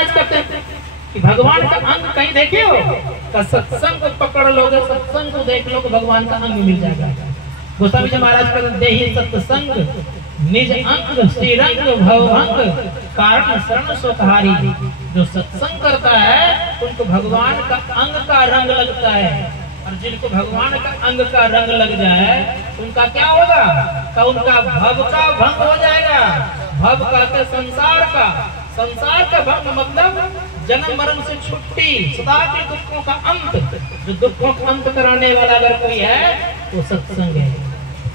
महाराज कहते हैं कि भगवान का अंग कहीं देखे हो? का सत्संग को पकड़ लोगे, सत्संग को देख लोगे, भगवान का अंग मिल जाएगा। गोस्वामी जी महाराज कहते हैं देहि सत्संग निज अंग श्रीरंग भवभंग कारण शरण सुखहारी। जो सत्संग करता है उनको भगवान का अंग का रंग लगता है, और जिनको भगवान का अंग का रंग लग जाए उनका क्या होगा? तो उनका भव का भंग हो जाएगा। भव का संसार का भंग मतलब जन्म मरण से छुट्टी, सदा के दुखों का अंत। जो दुखों का अंत कराने वाला अगर कोई है तो सत्संग है।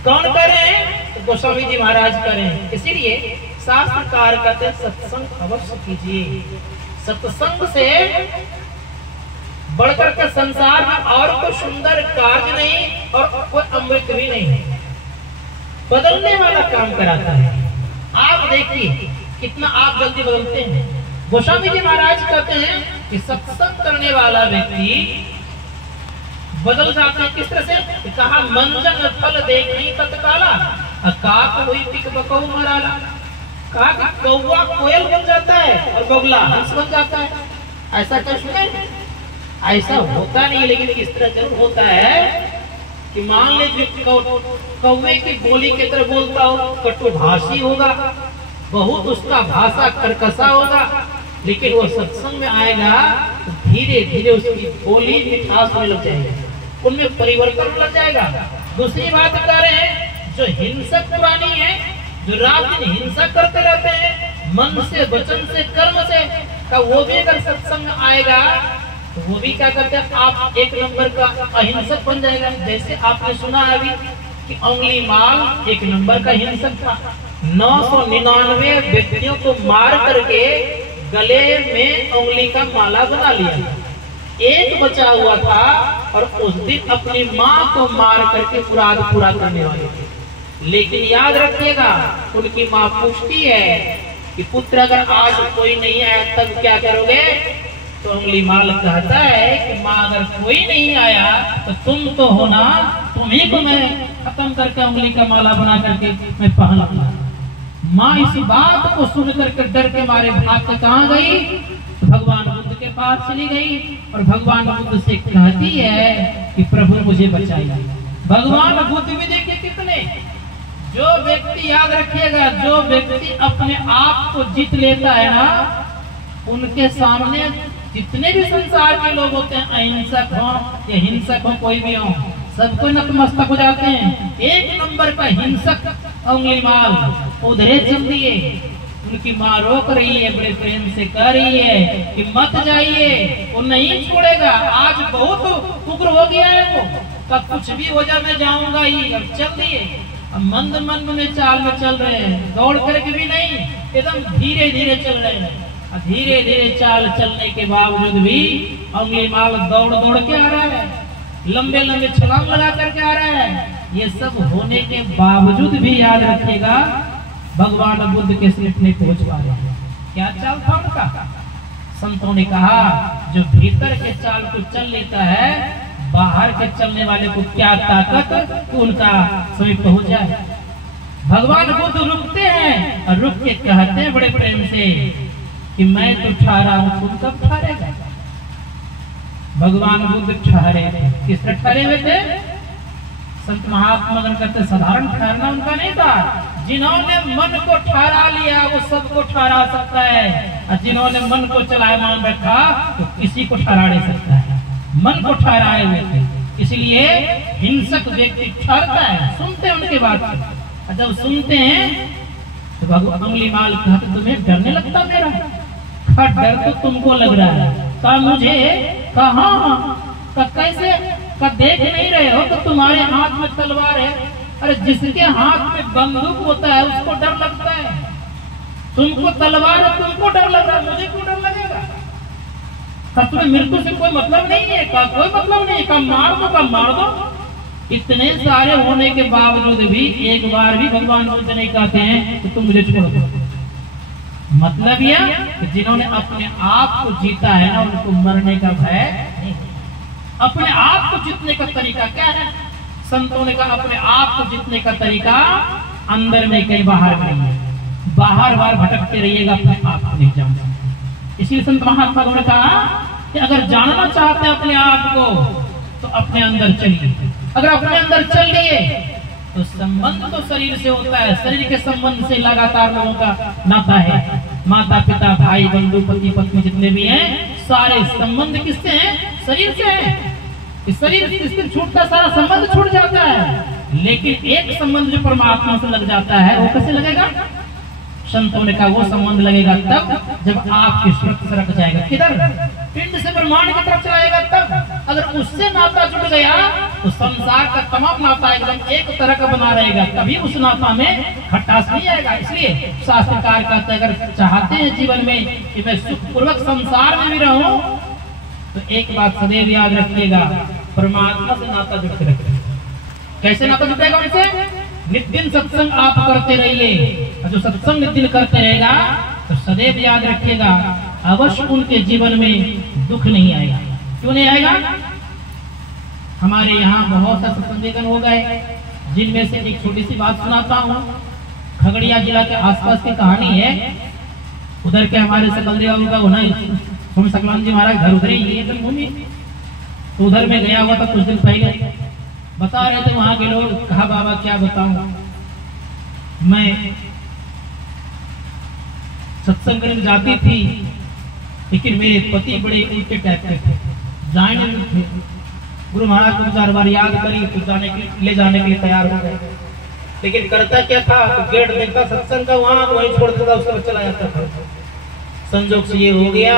कौन करे? तो गोस्वामी जी महाराज करें। इसीलिए शास्त्रकार कहते सत्संग अवश्य कीजिए। सत्संग से बढ़कर के संसार में और कोई सुंदर कार्य नहीं और कोई अमृत भी नहीं, बदलने वाला काम कराता है। आप देखिए कितना आप जल्दी बदलते हैं। गोस्वामी जी महाराज कहते हैं कि सत्संग करने वाला व्यक्ति बदल जाते हैं। किस तरह से? कहा मंजन फल देख नहीं तत्काला, काक हुई पिक बकौ मराला। कहा कि कौवा कोयल बन जाता है और बगुला हंस बन जाता है। ऐसा क्या सुने? ऐसा होता नहीं, लेकिन इस तरह जरूर होता है कि मान लीजिए कौवे की बोली की तरह बोलता हो, कटुभाषी होगा, बहुत उसका भाषा कर्कशा होगा, लेकिन वो सत्संग में आएगा तो धीरे धीरे उसकी बोली मिठास होने लग जाएगी, उनमें परिवर्तन लग जाएगा। दूसरी बात कह रहे हैं जो हिंसक प्राणी है, जो रात दिन हिंसा करते रहते हैं मन से, वचन से, कर्म से, का वो भी अगर सत्संग में आएगा तो वो भी क्या करते हैं? आप एक नंबर का अहिंसक बन जाएगा। जैसे आपने सुना अभी कि उंगली माल एक नंबर का हिंसक था, 999 व्यक्तियों को मार करके गले में उंगली का माला बना लिया, एक बचा हुआ था और उस दिन अपनी माँ को मार करके अपराध पूरा करने वाले थे। लेकिन याद रखिएगा उनकी माँ पूछती है कि पुत्र अगर आज कोई नहीं आया तब क्या करोगे? तो उंगली माल कहता है कि माँ अगर कोई नहीं आया तो तुम तो हो ना, तुम्ही को मैं खत्म करके उंगली का माला बना करके मैं पहन लूंगा। माँ इस बात को सुन करके डर के मारे भाग के कहाँ गई? तो भगवान बुद्ध के पास चली गई और भगवान बुद्ध से कहती है कि प्रभु मुझे बचाइए। भगवान बुद्ध भी देखिए कितने, जो व्यक्ति याद रखिएगा, जो व्यक्ति अपने आप को जीत लेता है ना, उनके सामने जितने भी संसार के लोग होते हैं, अहिंसक हो या हिंसक हो, कोई भी हो, सबको नतमस्तक हो जाते हैं। एक नंबर का हिंसक उंगली माल उधरे चल दिए। उनकी माँ रोक रही है, बड़े प्रेम से कह रही है कि मत जाइए, वो नहीं छोड़ेगा। आज बहुत उग्र हो गया है वो, कब कुछ भी हो जाए मैं जाऊंगा ही। अब चल दिए, अब मंद मंद में चाल में चल रहे हैं, दौड़ करके भी नहीं, एकदम धीरे धीरे चल रहे हैं। धीरे धीरे चाल चलने के बावजूद भी उंगली माल दौड़ दौड़ के आ रहा है, लंबे लंबे छलांग लगा करके आ रहा है। ये सब होने के बावजूद भी याद रखिएगा भगवान बुद्ध के सिर्फ नहीं पहुंच पा रहे हैं। क्या चाल था उनका? संतों ने कहा जो भीतर के चाल को चल लेता है, बाहर के चलने वाले को क्या ताकत कि उनका समय पहुंच जाए। भगवान बुद्ध रुकते हैं और रुक के कहते हैं बड़े प्रेम से कि मैं तो ठहरा हूं, तुम कब ठहरेगा? भगवान बुद्ध ठहरे थे। किस तरह ठहरे हुए थे? संत महात्मा कहते साधारण ठहरना उनका नहीं था। जिन्होंने मन को ठहरा लिया वो सबको ठहरा सकता है, और जिन्होंने मन को चलायमान रखा तो किसी को ठहरा नहीं सकता है। मन को ठहराए हुए थे, इसलिए हिंसक व्यक्ति ठहरता है, सुनते हैं उनके बात को। जब सुनते हैं तो भगवान उंगली माल कहते तुम्हें डरने लगता मेरा? डर तो तुमको लग रहा है, का मुझे कहा का कैसे का देख नहीं रहे हो? तो तुम्हारे हाथ में तलवार है। अरे जिसके हाथ में बंदूक होता है उसको डर लगता है, तुमको तलवार है, तुमको डर लग रहा है, मुझे क्यों डर लगेगा? तुम्हें मृत्यु से कोई मतलब नहीं है का? कोई मतलब नहीं का? मार दो का मार दो। इतने सारे होने के बावजूद भी एक बार भी भगवान बुद्ध नहीं कहते हैं कि तुम मुझे छोड़ दो। मतलब यह कि जिन्होंने अपने आप को जीता है ना, उनको मरने का भय नहीं। अपने आप को जीतने का तरीका क्या है? संतों ने कहा अपने आप को जीतने का तरीका अंदर में कहीं बाहर नहीं है। बाहर बाहर भटकते रहिएगा, अपने आप को नहीं जान सकते। इसीलिए संत महात्मा ने कहा कि अगर जानना चाहते हैं अपने आप को तो अपने अंदर चलिए। अगर अपने अंदर चल लिए तो संबंध तो शरीर से होता है, शरीर के संबंध से लगातार लोगों का नाता है। माता पिता भाई बंधु पति पत्नी जितने भी हैं सारे संबंध किससे हैं? शरीर से हैं। इस शरीर से छूटता सारा संबंध छूट जाता है, लेकिन एक संबंध जो परमात्मा से लग जाता है वो कैसे लगेगा? संतों ने कहा वो संबंध लगेगा तब जब आपकी सुरत सरक जाएगा। किधर? पिंड से ब्रह्मांड की तरफ चलाएगा तब। अगर उससे नाता जुड़ गया तो संसार का तमाम नाता एकदम एक तरह का बना रहेगा, तभी उस नाता में खटास नहीं आएगा। इसलिए शास्त्रकार कहते हैं अगर चाहते हैं जीवन में कि मैं सुखपूर्वक संसार में भी रहूं तो एक बात सदैव याद रखिएगा, परमात्मा से नाता जुड़ के रखिएगा। कैसे नाता जुड़ेगा उनसे? नित्य दिन सत्संग आप करते रहिए। जो सत्संग नित्य दिन करते रहेगा तो सदैव याद रखिएगा अवश्य उनके जीवन में दुख नहीं आएगा। क्यों नहीं आएगा? हमारे यहाँ बहुत से सत्संगीगण हो गए, जिनमें से एक छोटी सी बात सुनाता हूँ। खगड़िया जिला के आसपास की कहानी है। उधर के हमारे सकलदेव का होना स्वामी सकलानंद जी महाराज घर उधर ही है भूमि, तो उधर में गया हुआ था कुछ दिन पहले। बता रहे थे वहां के लोग, कहा बाबा क्या बताऊं, मैं सत्संग में जाती थी लेकिन मेरे पति बड़े उल्टे टाइप के थे, जाने थे। गुरु महाराज को 4 बार याद करी तो जाने के ले जाने के लिए तैयार हो गए, लेकिन करता क्या था, तो गेट देखता सत्संग का वहां वहीं छोड़ देता, उसका चला जाता था। संजोग से ये हो गया,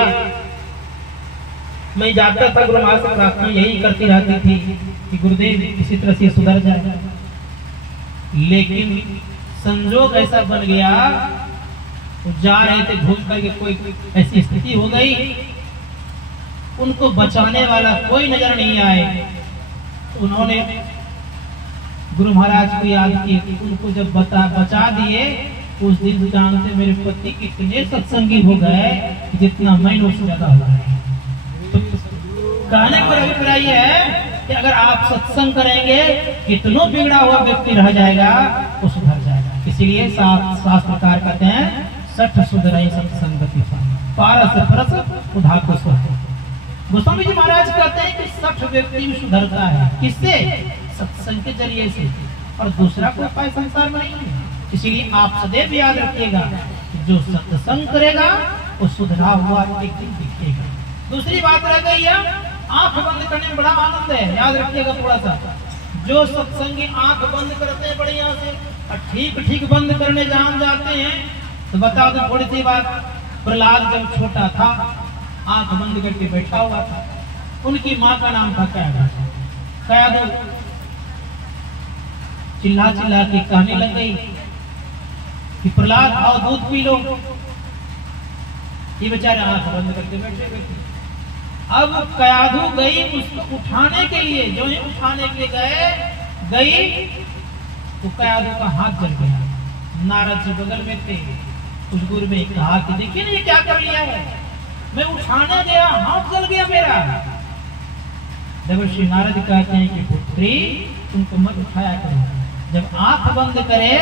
मैं जाता था गुरु महाराज से प्रार्थना यही करती रहती थी कि गुरुदेव किसी तरह से सुधर जाए। लेकिन संजोग ऐसा बन गया, तो जा रहे थे घूम करके कोई ऐसी स्थिति हो गई, उनको बचाने वाला कोई नजर नहीं आए। उन्होंने गुरु महाराज को याद किए, उनको जब बचा दिए उस दिन जानते मेरे पति इतने सत्संगी हो गए जितना मैं उससे ज्यादा हो गए। कहने पर अभिप्राय है कि अगर आप सत्संग करेंगे कितनो बिगड़ा हुआ व्यक्ति रह जाएगा वो सुधर जाएगा। इसीलिए शास्त्रकार कहते हैं सठ सुधराई सत्संगति पारस परस उधा को गोस्वामी जी महाराज कहते हैं कि 60 व्यक्ति भी सुधरता है। किससे? सत्संग के जरिए से, और दूसरा कोई उपाय संसार में नहीं है। इसीलिए आप सदैव याद रखिएगा जो सत्संग करेगा वो सुधरा हुआ एक दिन दिखेगा। दूसरी बात रह गई है, आंख बंद करने में बड़ा आनंद है। याद रखिएगा थोड़ा सा, जो सत्संगी आंख बंद करते हैं बढ़िया से और ठीक ठीक बंद करने जान जाते हैं, तो बता दो थोड़ी सी बात। प्रहलाद जब छोटा था आंख बंद करके बैठा हुआ था, उनकी माँ का नाम था कयादू। चिल्ला चिल्ला के कहने लग गई कि प्रहलाद आओ दूध पी लो। ये बेचारे आंख बंद करके बैठे। अब कयाधु गई उसको उठाने के लिए, जो ही उठाने के लिए गई तो कयाधु का हाथ जल गया। नारद जी बगल में थे, उस गुरु में कहा कि देखिए ना ये क्या कर लिया है, मैं उठाने गया हाथ जल गया मेरा। देवर्षि नारद कहते हैं कि पुत्री तुमको मत उठाया करो, जब आंख बंद करे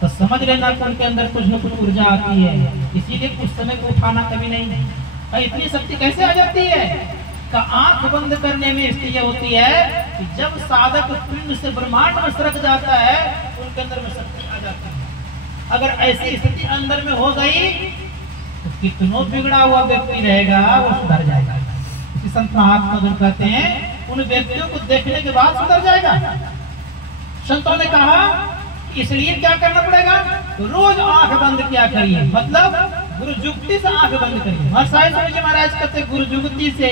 तो समझ लेना कि उनके अंदर कुछ न कुछ ऊर्जा आती है, इसीलिए उस समय को उठाना कभी नहीं। इतनी शक्ति कैसे आ जाती है? का आंख बंद करने में स्थिति होती है कि जब साधक पिंड से ब्रह्मांड में सरक जाता है उनके अंदर में शक्ति आ जाती है। अगर ऐसी स्थिति अंदर में हो गई तो कितनों बिगड़ा हुआ व्यक्ति रहेगा वो सुधर जाएगा। इसी संत महात्मा कहते हैं उन व्यक्तियों को देखने के बाद सुधर जाएगा। संतों ने कहा इसलिए क्या करना पड़ेगा, रोज आंख बंद किया करिए, मतलब गुरु जुगती से आंख बंद करिए। हरसाई स्वामी जी महाराज कहते गुरु जुगती से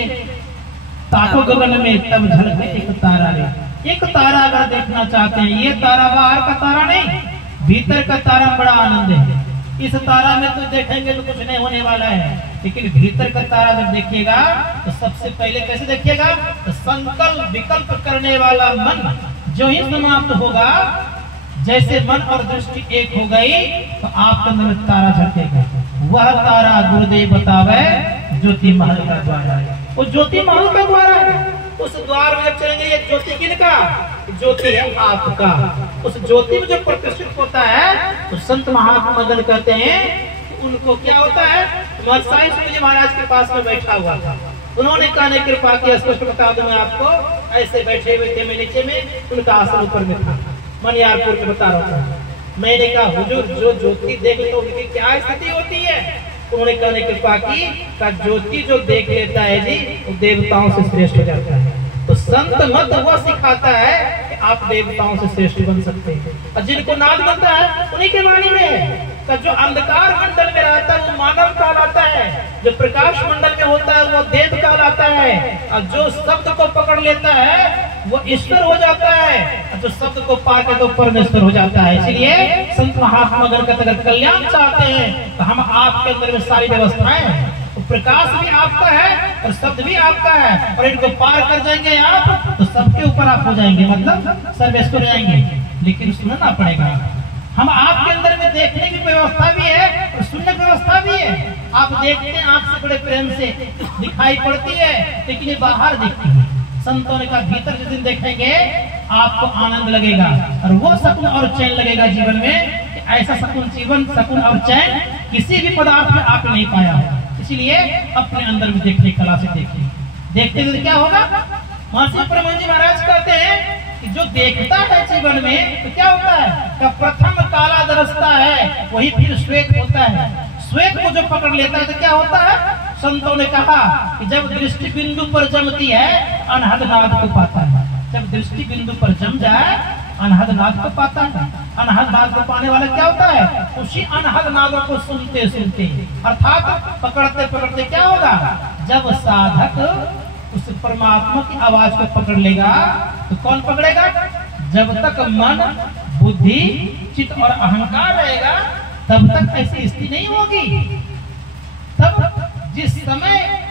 ताको गगन में तब झलके एक तारा रे। एक तारा अगर देखना चाहते हैं, ये तारा बाहर का तारा नहीं, भीतर का तारा बड़ा आनंद है। इस तारा में तो देखेंगे तो कुछ नहीं होने वाला है, लेकिन भीतर का तारा जब देखिएगा तो सबसे पहले कैसे देखिएगा, तो संकल्प विकल्प करने वाला मन जो ही समाप्त होगा, जैसे मन और दृष्टि एक हो गई तो आपके अंदर तारा झलकेगा। वह तारा गुरुदेव बतावे ज्योति महल का द्वार है। वो ज्योति महल का द्वार है, उस द्वार में जब चलेंगे ये ज्योति किनका? ज्योति है आपका। उस ज्योति में जब प्रतिष्ठित होता है तो संत महात्मा गण कहते हैं उनको क्या होता है, महर्षि सूत जी महाराज के पास में बैठा हुआ था। उन्होंने कहा ने कृपा की स्पष्ट बता दूं मैं आपको, ऐसे बैठे हुए थे मैं नीचे में, उनका आसन ऊपर में था। मनियारपुर में बता रहा था। मैंने कहा हुजूर जो ज्योति देख लो उनकी क्या स्थिति होती है? उन्होंने कहा ने कृपा की का ज्योति जो देख लेता है जी वो देवताओं से श्रेष्ठ हो जाता है। तो संत मत वो सिखाता है कि आप देवताओं से श्रेष्ठ बन सकते हैं, और जिनको नाद बनता है उन्हीं के वाणी में है। जो अंधकार मंडल में रहता है वो मानव कहलाता है, जो प्रकाश मंडल में होता है वो देव कहलाता है, और जो शब्द को पकड़ लेता है वो ईश्वर हो जाता है, और जो शब्द को पाके तो परमेश्वर हो जाता है। इसलिए संत महात्मा अगर कल्याण चाहते हैं तो हम आपके अंदर में सारी व्यवस्थाएं हैं, तो प्रकाश भी आपका है और शब्द भी आपका है, और इनको पार कर जाएंगे आप तो सबके ऊपर आप हो जाएंगे, मतलब सर्वेश्वर हो जाएंगे। लेकिन सुनना पड़ेगा, हम आपके अंदर में देखने की व्यवस्था भी है और सुनने की व्यवस्था भी है। आप देखते हैं आंख से बड़े प्रेम से दिखाई पड़ती है, लेकिन ये बाहर दिखती है। संतों ने कहा भीतर जिस दिन देखेंगे आपको आनंद लगेगा, और वो सकून और चैन लगेगा जीवन में कि ऐसा सकून और चैन किसी भी पदार्थ में आप नहीं पाया हो। इसलिए अपने अंदर में देखने कला से देखिए, देखते हुए क्या होगा? महर्षि परमहंस जी महाराज कहते हैं कि जो देखता है जीवन में तो क्या होता है? कि प्रथम काला दरसता है, वही फिर श्वेत होता है। श्वेत को जो पकड़ लेता है तो क्या होता है? संतों ने कहा कि जब दृष्टि बिंदु पर जमती है अनहद नाद को पाता है। जब दृष्टि बिंदु पर जम जाए अनहद नाद को पाता है। अनहद नाद को पाने वाला क्या होता है? उसी अनहद नादों को सुनते सुनते, अर्थात पकड़ते पकड़ते क्या होगा? जब साधक उस परमात्मा की आवाज को पकड़ लेगा तो कौन पकड़ेगा? जब तक मन, बुद्धि, चित्त और अहंकार रहेगा तब तक ऐसी स्थिति नहीं होगी। तब जिस समय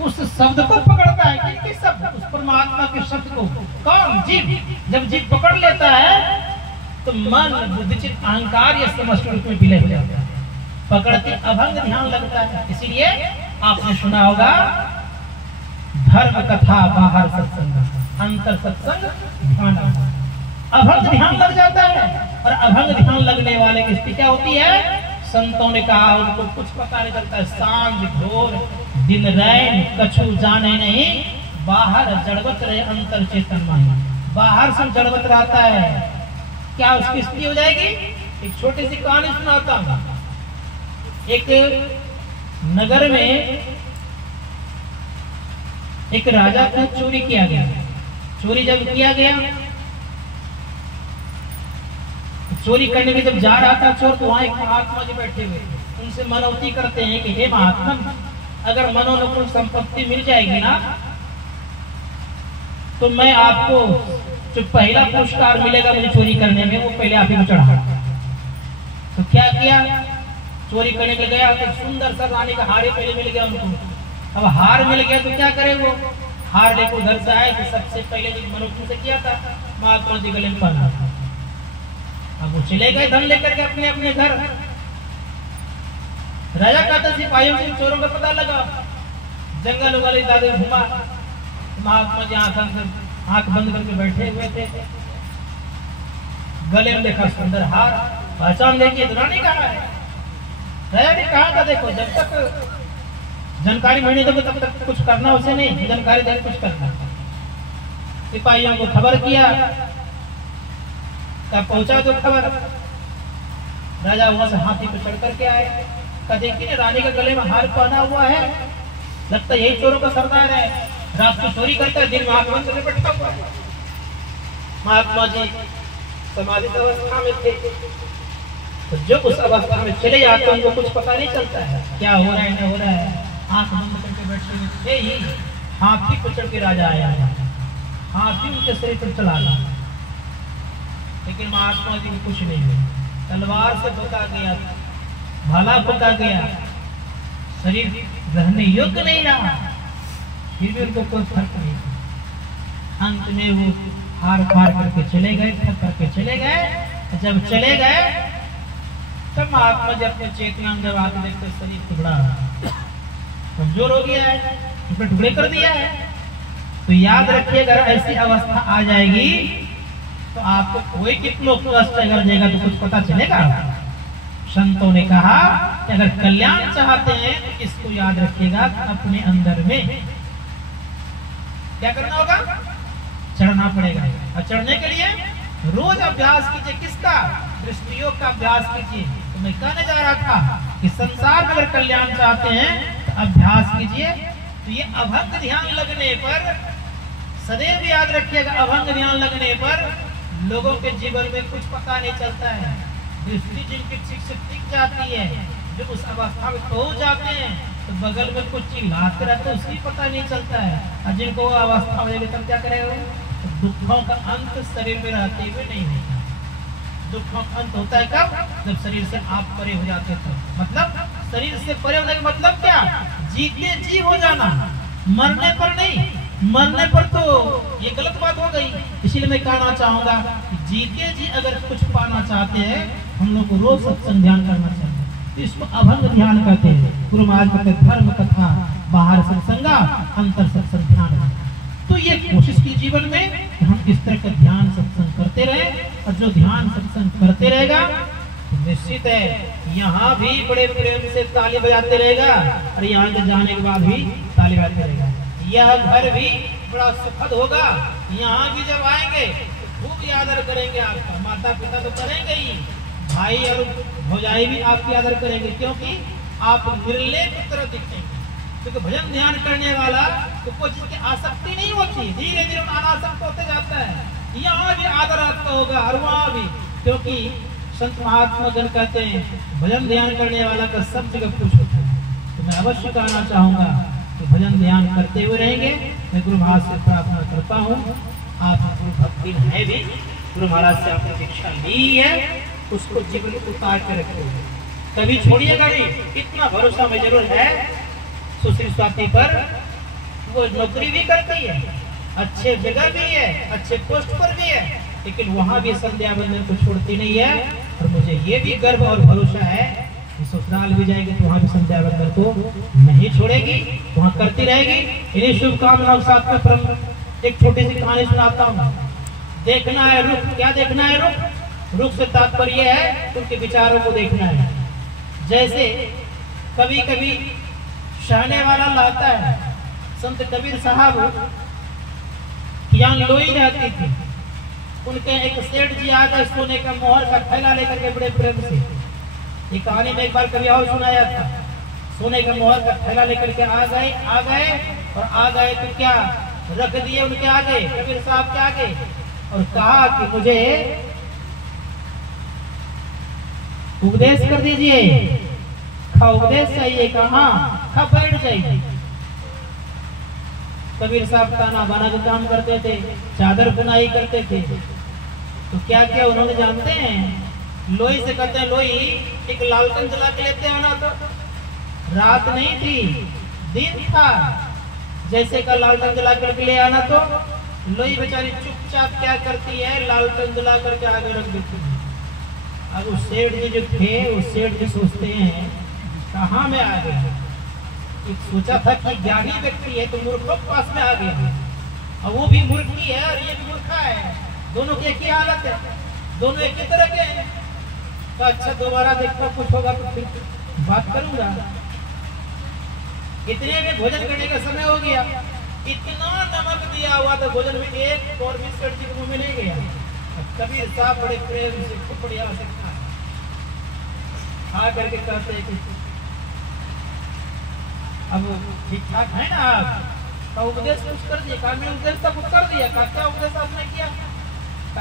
उस शब्द को पकड़ता है, किस शब्द? उस परमात्मा के शब्द को, कौन? जीव। जब जीव पकड़ लेता है तो मन, बुद्धि, चित्त, अहंकार ये समस्त रूप में विलय हो जाता है, पकड़ते अभंग ध्यान लगता है। इसीलिए आपने सुना होगा धर्म कथा बाहर सत्संग, अंतर सत्संग ध्यान। अभंग ध्यान लग जाता है, और अभंग ध्यान लगने वाले की स्थिति क्या होती है? संतों ने कहा उनको कुछ पता नहीं चलता है। सांझ घोर दिन रैन कछु जाने नहीं, बाहर जड़वत रहे अंतर चेतन माही। बाहर से जड़वत रहता है, क्या उसकी स्थिति हो जाएगी? एक छोटी सी कहानी सुनाता हूं। एक नगर में एक राजा को चोरी किया गया। चोरी जब किया गया, चोरी करने के जब जा रहा था चोर, तो वहां एक महात्मा जी बैठे हुए, उनसे मनौती करते हैं कि हे महात्मा, अगर मनोनुकूल संपत्ति मिल जाएगी ना तो मैं आपको जो पहला पुरस्कार मिलेगा मुझे चोरी करने में, वो पहले आप ही को चढ़ा। तो क्या किया? चोरी करने के गया तो सुंदर सा रानी का हार पहले मिल गया उनको। अब हार मिल गया तो क्या करे? वो हार लेकर उधर से आए तो सबसे पहले जो मनोनुकूल से किया था महात्मा जी गले में पहना था। अब वो चले गए धन लेकर के अपने अपने घर। राजा कहता सिपाहियों से चोरों का पता लगा, जंगल वाले दादे घुमा, महात्मा जी आंख बंद करके बैठे हुए थे। गले में देखा सुंदर हार, पहचान देखिए रानी का है। राजा ने कहा था देखो जब तक जानकारी मिलने दो तब तक कुछ करना उसे नहीं, जानकारी दे कुछ करना। सिपाहियों को खबर किया, तब पहुंचा तो खबर। राजा वहां से हाथी पे चढ़ करके आए, कहा देखिए रानी के गले में हार पहना हुआ है, लगता है यही चोरों का सरदार है, रात को चोरी करता है, दिन में आंख बंद करके बैठा हुआ है। महात्मा जी समाधि अवस्था में थे, तो जब उस अवस्था में चले जाते उनको कुछ पता नहीं चलता है क्या हो रहा है क्या हो रहा है। आंख बंद करके बैठे हुए ही हाथी को चढ़ के राजा आया, हाथी उनके शरीर पर चला गया, लेकिन महात्मा जी को कुछ नहीं हुआ। तलवार से पका गया, भाला पका गया, शरीर रहने योग्य नहीं रहा, फिर भी उनको कोई फर्क नहीं। अंत में वो हार पार करके चले गए, थक करके चले गए। जब चले गए तब महात्मा जी अपने चेतना में जब आके देखते शरीर टुकड़ा कमजोर हो गया है, टुकड़े टुकड़े कर दिया है। तो याद रखिए अगर ऐसी अवस्था आ जाएगी तो आपको कोई कितना कष्ट कर देगा तो कुछ पता चलेगा। संतों ने कहा कि अगर कल्याण चाहते हैं तो इसको याद रखिएगा अपने अंदर में क्या करना होगा, चढ़ना पड़ेगा। और चढ़ने के लिए रोज अभ्यास कीजिए। किसका? दृष्टियोग का अभ्यास कीजिए। तो मैं कहने जा रहा था कि संसार में अगर कल्याण चाहते हैं तो अभ्यास कीजिए। तो ये अभंग ध्यान लगने पर सदैव याद रखिएगा, अभंग ध्यान लगने पर लोगों के जीवन में कुछ पता नहीं चलता है। दृष्टि जिनकी ठीक से टिक जाती है, जो उस अवस्था में पहुंच जाते हैं तो बगल में कुछ चिल्लाते रहते हैं, उसकी पता नहीं चलता है। और जिनको वो अवस्था हो तब क्या करेगा, तो दुखों का अंत शरीर में रहते हुए नहीं होता। दुखों का अंत होता है कब? जब शरीर से आप परे हो जाते हैं। तो मतलब शरीर से परे होने का मतलब क्या? जीते जी हो जाना, मरने पर नहीं। मरने पर तो ये गलत बात हो गई। इसीलिए मैं कहना चाहूंगा कि जीते जी अगर कुछ पाना चाहते हैं, हम लोग को रोज सत्संग ध्यान करना चाहिए। तो इसको अभंग ध्यान कहते हैं। गुरु महाराज कहते हैं धर्म कथा बाहर सत्संगा, अंतर सत्संग ध्यान। तो ये कोशिश की जीवन में कि हम इस तरह का ध्यान सत्संग करते रहे। और जो ध्यान सत्संग करते रहेगा तो निश्चित है यहाँ भी बड़े प्रेम से ताली बजाते रहेगा, और यहाँ के जाने के बाद भी ताली बजाते रहेगा। यह घर भी बड़ा सुखद होगा। यहाँ भी जब आएंगे तो खूब आदर करेंगे आपका। माता पिता तो करेंगे ही, भाई और भौजाई भी आपकी आदर करेंगे, क्योंकि आप निर्लेप की तरह दिखेंगे। क्योंकि भजन ध्यान करने वाला तो कोई चीज की आसक्ति नहीं होती, धीरे धीरे अनासक्त होते जाता है। यहाँ भी आदर आपका होगा और वहाँ भी, क्योंकि संत महात्मा जन कहते हैं भजन ध्यान करने वाला का सब जगह कुछ होता है। तो मैं अवश्य कहना चाहूंगा कि भजन ध्यान करते हुए रहेंगे। मैं गुरु महाराज से प्रार्थना करता हूँ, आप गुरु भक्ति है भी, गुरु महाराज से आपने शिक्षा ली है, उसको जीवन में उतार के रखो, कभी छोड़िएगा नहीं। इतना भरोसा में जरूर है सुश्री स्वाति पर। वो नौकरी भी करती है, अच्छे जगह भी है, अच्छे पोस्ट पर भी है, लेकिन वहां भी संध्या बंदन को छोड़ती नहीं है। और मुझे ये भी गर्व और भरोसा है कि ससुराल भी जाएगी तो वहां भी संध्या बंदन को नहीं छोड़ेगी, वहां करती रहेगी। इन्हीं शुभकामनाओं के साथ में परम एक छोटी सी कहानी सुनाता हूँ। देखना है रुख। क्या देखना है रुख? रुख से तात्पर्य है उनके विचारों को देखना है। जैसे कभी कभी सहने वाला लाता है। संत कबीर साहब यहाँ लोई रहती थी, उनके एक सेठ जी आ गए सोने का मोहर का थैला लेकर के बड़े प्रेम से। ये कहानी में एक बार कभी और सुनाया था। सोने का मोहर का थैला लेकर के आ गए तो क्या रख दिए उनके आगे, कबीर साहब के आगे, और कहा कि मुझे उपदेश कर दीजिए। उपदेश चाहिए, कहाँ? बैठ जाइए। कबीर साहब ताना बाना का काम करते थे, चादर बुनाई करते थे। तो क्या क्या उन्होंने जानते हैं? लोई से कहते हैं लोई एक लालटेन जला के लेते हैं ना, तो रात नहीं थी दिन था। जैसे का लालटेन जला करके ले आना तो लोई बेचारी चुपचाप क्या करती है, लालटेन जला करके आगे रख देती है। अब उस सेठ जी जो थे, उस सेठ जी सोचते हैं कहाँ में आ गए। सोचा था कि ज्ञानी व्यक्ति है तो मूर्खों के पास में आ गया, और वो भी मूर्खी है और ये भी मूर्खा है, दोनों की एक ही हालत है, दोनों एक ही तरह के हैं। तो अच्छा दोबारा देखता कुछ होगा तो फिर बात करूंगा। इतने में भोजन करने का समय हो गया। इतना नमक दिया हुआ था भोजन में, एक और भी सेठ जी के मुंह में नहीं गया। कबीर साहब बड़े प्रेम से खूब बढ़िया से खा करके कहते हैं कि अब ठीक ठाक है ना आप? तो उपदेश कुछ कर दिया। मैं उपदेश तक कर दिया। क्या उपदेश आपने किया?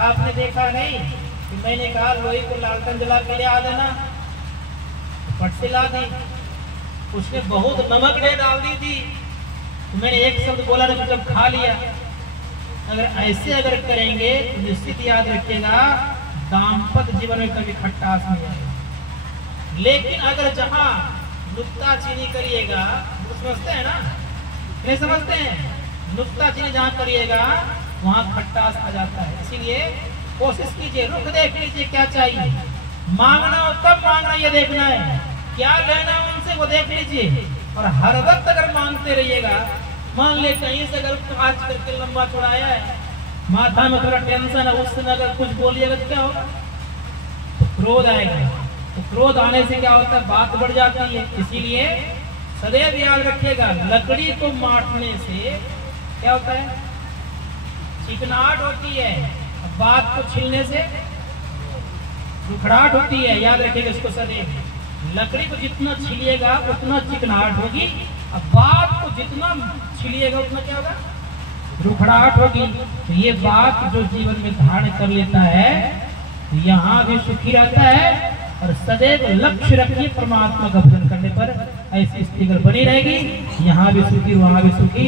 आपने देखा नहीं कि मैंने कहा लोहे को लालटेन जला के ले आ देना, फट से ला दी। उसने बहुत नमक ने डाल दी थी, तो मैंने एक शब्द बोला नहीं, जब खा लिया। अगर ऐसे अगर करेंगे तो निश्चित याद रखिएगा दाम्पत्य जीवन में कभी खट्टास नहीं आएगा। लेकिन अगर जहाँ नुक्ता चीनी करिएगा, समझते हैं ना? नहीं समझते हैं? नुक्ता चीनी जहाँ करिएगा वहाँ खट्टास आ जाता है। इसीलिए कोशिश कीजिए, रुख देख लीजिए क्या चाहिए, मांगना हो तब मांगना, ये देखना है क्या लेना उनसे वो देख लीजिए। और हर वक्त अगर मांगते रहिएगा, मान ले कहीं से अगर आज करके लंबा चौड़ाया है, माथा में थोड़ा टेंशन है, उस समय अगर कुछ बोलिएगा तो क्या होगा? तो क्रोध आएगा। तो क्रोध आने से क्या होता है, बात बढ़ जाती है। इसीलिए सदैव याद रखिएगा, लकड़ी को माटने से क्या होता है, चिकनाहट होती है, बात को छीलने से रुखड़ाहट होती है। याद रखिएगा इसको सदैव, लकड़ी को जितना छीलिएगा उतना चिकनाहट होगी, अब बात को जितना छीलिएगा उतना क्या होगा, रुखड़ाहट होगी। तो ये बात जो जीवन में धारण कर लेता है तो यहाँ भी सुखी रहता है, और सदैव लक्ष्य रखिए परमात्मा का भजन करने पर, ऐसी स्थिति अगर बनी रहेगी, यहाँ भी सुखी वहाँ भी सुखी।